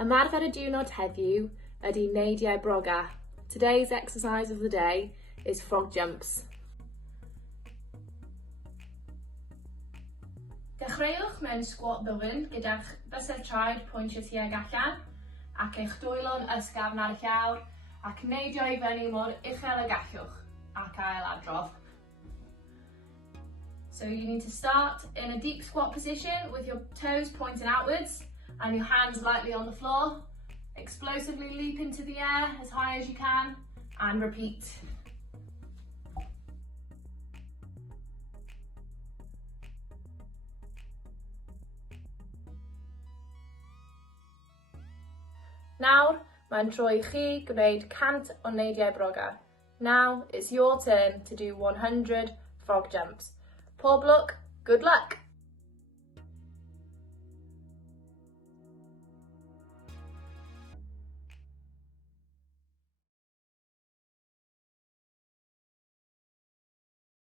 Ymarfer y diwrnod heddiw ydy Naid Broga. Today's exercise of the day is frog jumps. Dechreuwch mewn squat Byw'n gyda'ch bysedd traed pwyntio tuag allan ac eich dwylo'n ysgafn ar y llawr ac neidio i fyny mor uchel y gallwch ac ail adrodd. So you need to start in a deep squat position with your toes pointing outwards and your hands lightly on the floor. Explosively leap into the air as high as you can and repeat. Nawr, mae'n tro I chi gwneud 100 o neidiau broga. Now it's your turn to do 100 frog jumps. Pob lwc, good luck!